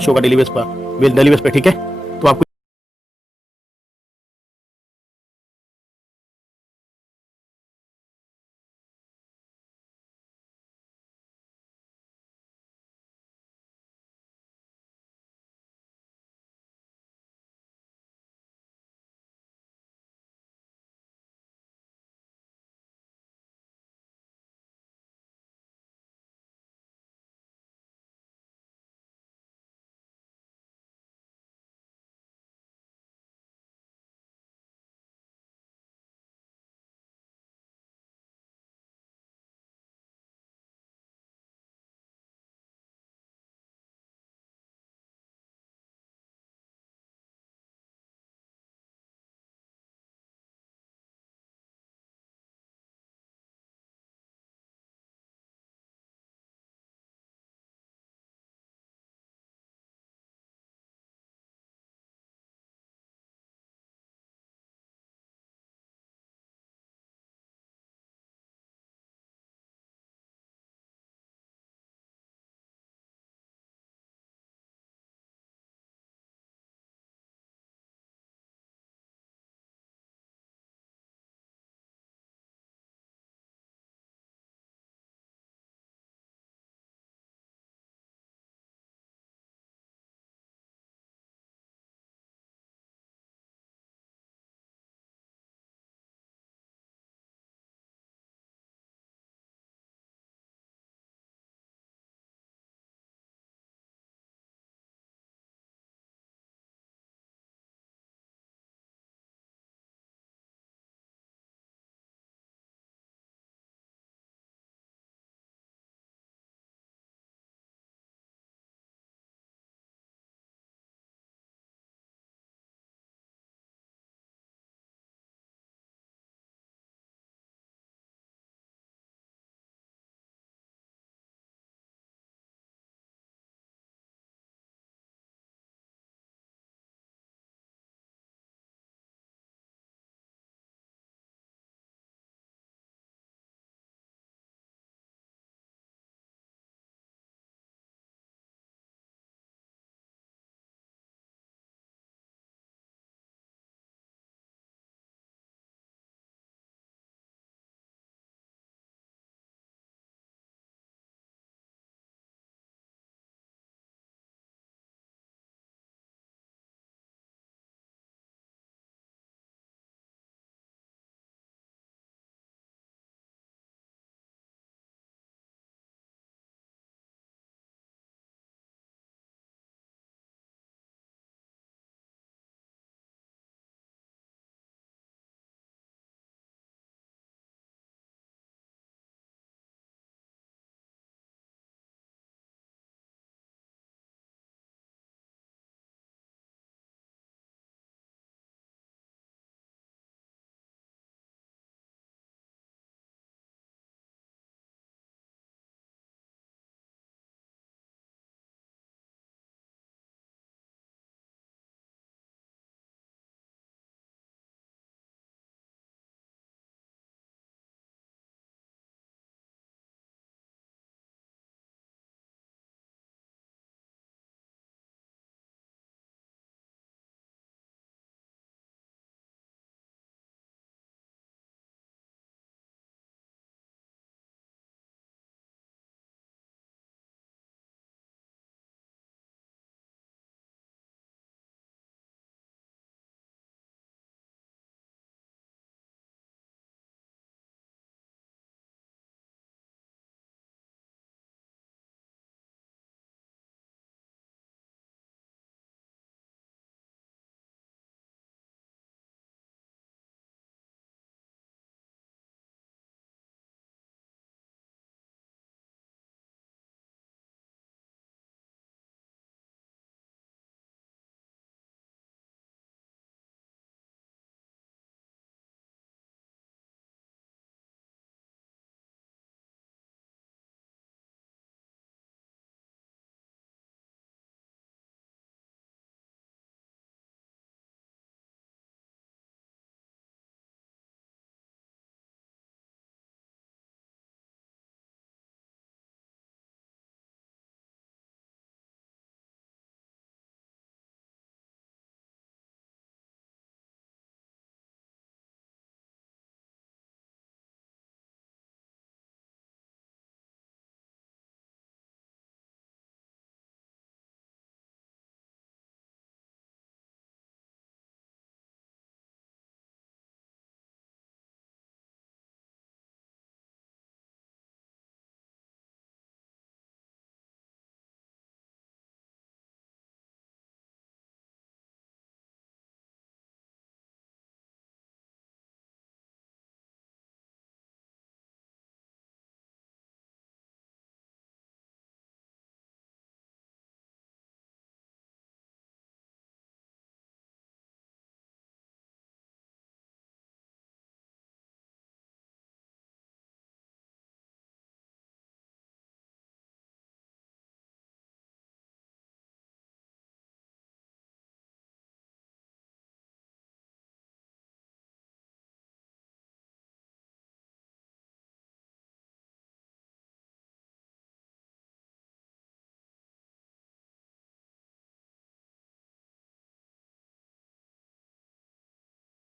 Show का daily base पर, daily base पे, ठीक है। तो आपको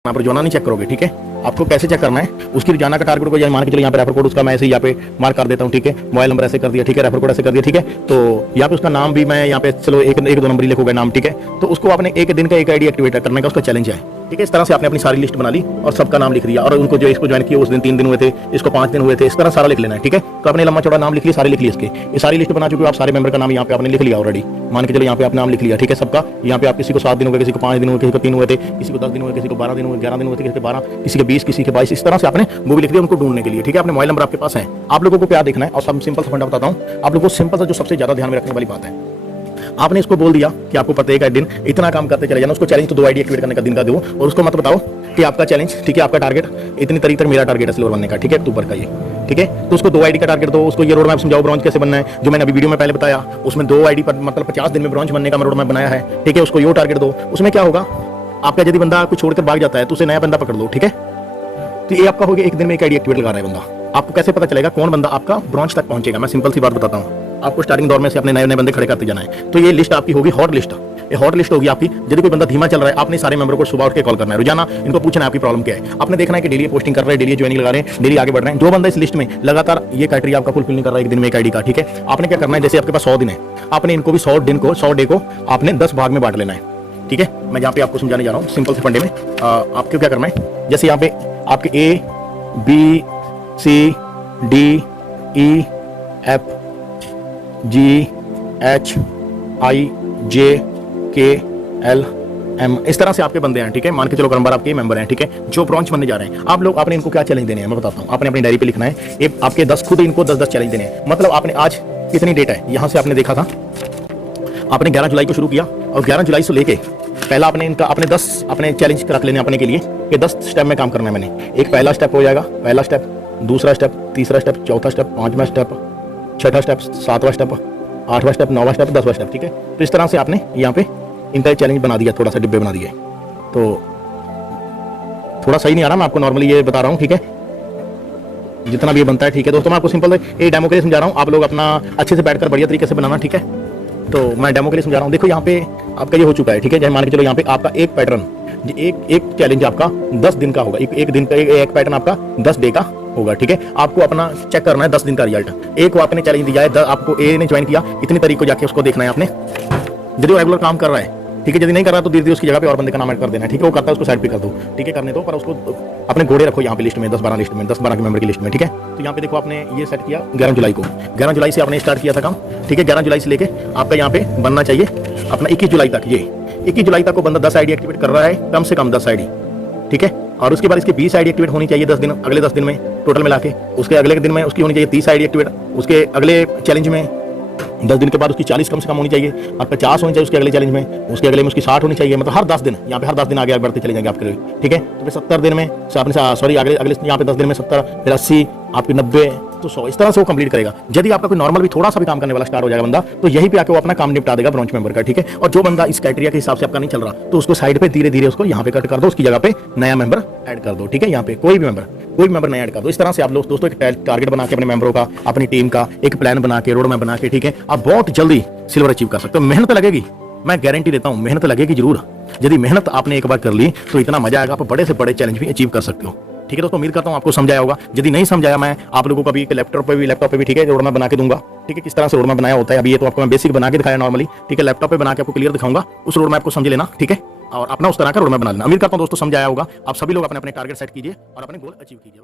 यहाँ पर रोजाना नहीं चेक करोगे, ठीक है। आपको कैसे चेक करना है, उसकी रोजाना का टारगेट को मान के चलो यहाँ पे रेफर कोड उसका मैं ऐसे यहाँ पे मार्क कर देता हूँ, ठीक है। मोबाइल नंबर ऐसे कर दिया, ठीक है। रेफर कोड ऐसे कर दिया, ठीक है। तो यहाँ पे उसका नाम भी मैं यहाँ पे चलो एक दो नंबर ही लिखोगे नाम, ठीक है। तो उसको आपने एक दिन का एक आईडी एक्टिवेट करने का उसका चैलेंज है, ठीक है। इस तरह से आपने अपनी सारी लिस्ट बना ली और सबका नाम लिख दिया, और उनको जो इसको ज्वाइन किया उस दिन 3 दिन हुए थे, इसको 5 दिन हुए थे, इस तरह सारा लिख लेना है, ठीक है। तो आपने लंबा चौड़ा नाम लिख लिया, सारे लिख लिए इसके, ये सारी लिस्ट बना चुके हो आप। सारे मेंबर का नाम यहाँ पे आपने लिख लिया ऑलरेडी, मान के चलो यहाँ पे आपने नाम लिख लिया, ठीक है, सबका। यहाँ पे आप किसी को 7 दिन हुए, किसी को 5 दिन हुए, किसी को 3 हुए थे, किसी को 10 दिन हुए, किसी को 12 दिन हुए, 11 दिन हुए थे, किसी के 12, किसी के 20, किसी के 22, इस तरह से आपने वो भी लिख दिया उनको ढूंढने के लिए, ठीक है। अपने मोबाइल नंबर आपके पास है, आप लोगों को क्या देखना है, और सब सिंपल सा फंडा बताता हूँ आप लोगों को। सिंपल सा जो सबसे ज्यादा ध्यान में रखने वाली बात है, आपने इसको बोल दिया कि आपको प्रत्येक दिन इतना काम करते चले जाना। उसको चैलेंज तो 2 आईडी एक्टिवेट करने का दिन का दो, और उसको मत बताओ कि आपका चैलेंज, ठीक है, आपका टारगेट इतनी तारीख तक मेरा टारगेट है सिल्वर बनने का, ठीक है, अक्टूबर का ये, ठीक है। तो उसको 2 आईडी का टारगेट दो, उसको ये रोड मैप समझाओ ब्रॉन्ज कैसे बनना है, जो मैंने अभी वीडियो में पहले बताया, उसमें 2 आईडी पर मतलब 50 दिन में ब्रॉन्ज बनने का रोड मैप बनाया है, ठीक है। उसको यो टारगेट दो। उसमें क्या होगा, आपका यदि बंदा आपको छोड़कर भाग जाता है तो उसे नया बंदा पकड़ लो, ठीक है। तो ये आपका हो गया, एक दिन में एक आईडी एक्टिवेट लगा रहा है बंदा। आपको कैसे पता चलेगा कौन बंदा आपका ब्रॉन्ज तक पहुंचेगा, मैं सिंपल सी बात बताता हूँ। आपको स्टार्टिंग दौर में से अपने नए नए बंदे खड़े करते जाना है। तो ये लिस्ट आपकी होगी हॉट लिस्ट, ये हॉट लिस्ट होगी आपकी। यदि कोई बंदा धीमा चल रहा है, आपने सारे मेंबर को सुबह उठ के कॉल करना है, रोजाना इनको पूछना है आपकी प्रॉब्लम क्या है। आपने देखना है कि डेली पोस्टिंग कर रहे हैं, डेली ज्वाइनिंग लगा रहे हैं, डेली आगे बढ़ रहे हैं। जो बंदा इस लिस्ट में लगातार ये क्राइटेरिया आपका फुलफिल नहीं कर रहा है एक दिन में एक आईडी का, ठीक है, आपने क्या करना है, जैसे आपके पास 100 दिन है, आपने इनको भी 100 डे को आपने 10 भाग में बांट लेना है, ठीक है। मैं यहाँ पे आपको समझाने जा रहा हूँ सिंपल से फंडे में। आपको क्या करना है, जैसे यहाँ पे आपके A B C D E F G H I J K L M, इस तरह से आपके बंदे हैं, ठीक है। मान के चलो नंबर आपके मेंबर हैं, ठीक है, जो ब्रॉन्च बनने जा रहे हैं। आप लोग आपने इनको क्या चैलेंज देने हैं मैं बताता हूँ। आपने अपनी डायरी पे लिखना है, ये आपके 10 खुद इनको 10-10 चैलेंज देने हैं। मतलब आपने आज कितनी डेट है, यहाँ से आपने देखा था, आपने 11 जुलाई को शुरू किया, और 11 जुलाई से लेके पहला आपने इनका अपने 10 अपने चैलेंज रख लेने अपने के लिए कि 10 स्टेप में काम करना है मैंने। एक पहला स्टेप हो जाएगा, पहला स्टेप, दूसरा स्टेप, तीसरा स्टेप, चौथा स्टेप, 5वां स्टेप, 6वां स्टेप, 7वां स्टेप, 8वां स्टेप, 9वां स्टेप, 10वां स्टेप, ठीक है। तो इस तरह से आपने यहाँ पे इनका चैलेंज बना दिया, थोड़ा सा डिब्बे बना दिए। तो थोड़ा सही नहीं आ रहा, मैं आपको नॉर्मली ये बता रहा हूँ, ठीक है, जितना भी ये बनता है, ठीक है दोस्तों। मैं आपको सिंपल ये डेमो के लिए समझा रहा हूँ, आप लोग अपना अच्छे से बैठकर बढ़िया तरीके से बनाना, ठीक है। तो मैं डेमो के लिए समझा रहा हूँ। देखो यहाँ पे आपका ये हो चुका है, ठीक है। जैसे मान के चलो यहाँ पे आपका एक पैटर्न, एक चैलेंज आपका 10 दिन का होगा, एक दिन का एक पैटर्न आपका 10 डे का होगा, ठीक है। आपको अपना चेक करना है 10 दिन का रिजल्ट। एक को आपने चैलेंज दिया है, आपको ए ने ज्वाइन किया, इतनी तारीख को जाके उसको देखना है आपने, यदि वो रेगुलर काम कर रहा है, ठीक है। यदि नहीं कर रहा तो धीरे धीरे उसकी जगह पे और बंदे का नाम ऐड कर देना है, ठीक है। वो करता है उसको साइड पे कर दो, ठीक है, करने दो, पर उसको अपने घोड़े रखो यहाँ पे लिस्ट में, 10-12 लिस्ट में, 10-12 के मेंबर की लिस्ट में, ठीक है। तो यहाँ पे देखो आपने ये सेट किया 11 जुलाई को, 11 जुलाई से आपने स्टार्ट किया था काम, ठीक है। 11 जुलाई से लेके आपका यहाँ पे बनना चाहिए अपना 21 जुलाई तक। ये 21 जुलाई तक को बंदा 10 आईडी एक्टिवेट कर रहा है, कम से कम 10 आईडी, ठीक है। और उसके बाद इसकी 20 आईडी एक्टिवेट होनी चाहिए 10 दिन, अगले 10 दिन में टोटल मिला के। उसके अगले दिन में उसकी होनी चाहिए 30 आईडी एक्टिवेट, उसके अगले चैलेंज में 10 दिन के बाद उसकी 40 कम से कम होनी चाहिए, और 50 होनी चाहिए उसके अगले चैलेंज में, उसके अगले में उसकी 60 होनी चाहिए। मतलब हर 10 दिन, यहाँ पे हर 10 दिन आगे बढ़ते चले जाएंगे आपके लिए, ठीक है। तो फिर 70 दिन में आपने सॉरी अगले यहाँ पे 10 दिन में 70, फिर 80, आपकी 90, तो 100, इस तरह से वो कंप्लीट करेगा। यदि आपका कोई नॉर्मल भी थोड़ा सा भी काम करने वाला स्टार्ट हो जाएगा बंदा, तो यहीं पे आके वो अपना काम निपटा देगा ब्रॉन्ज मेंबर का, ठीक है। और जो बंदा इस क्राइटेरिया के हिसाब से आपका नहीं चल रहा, तो उसको साइड पे धीरे धीरे उसको यहाँ पे कट कर दो, उसकी जगह पे नया मेंबर ऐड कर दो, ठीक है। यहाँ पे कोई भी मेंबर नया ऐड कर दो। इस तरह से आप लोग दोस्तों एक टारगेट बना के अपने मेंबरों का, अपनी टीम का एक प्लान बना के, रोड मैप बना के, ठीक है, आप बहुत जल्दी सिल्वर अचीव कर सकते हो। मेहनत लगेगी, मैं गारंटी देता हूँ, मेहनत लगेगी जरूर। यदि मेहनत आपने एक बार कर ली तो इतना मजा आएगा, आप बड़े से बड़े चैलेंज भी अचीव कर सकते हो, ठीक है दोस्तों। उम्मीद करता हूँ आपको समझाया होगा। यदि नहीं समझाया, मैं आप लोगों को अभी लैपटॉप पे भी ठीक है रोड मैप बना के दूंगा, ठीक है। किस तरह से रोड मैप बनाया होता है, अभी ये तो आपको मैं बेसिक बना के दिखाया नॉर्मली, ठीक है। लैपटॉप पे बना के आपको क्लियर दिखाऊंगा, उस रोड मैप को समझ लेना, ठीक है, और अपना उस तरह का रोड मैप बना लेना। उम्मीद करता हूँ दोस्तों समझाया होगा। आप सभी लोग अपने अपने टारगेट सेट कीजिए और अपने गोल अचीव कीजिए।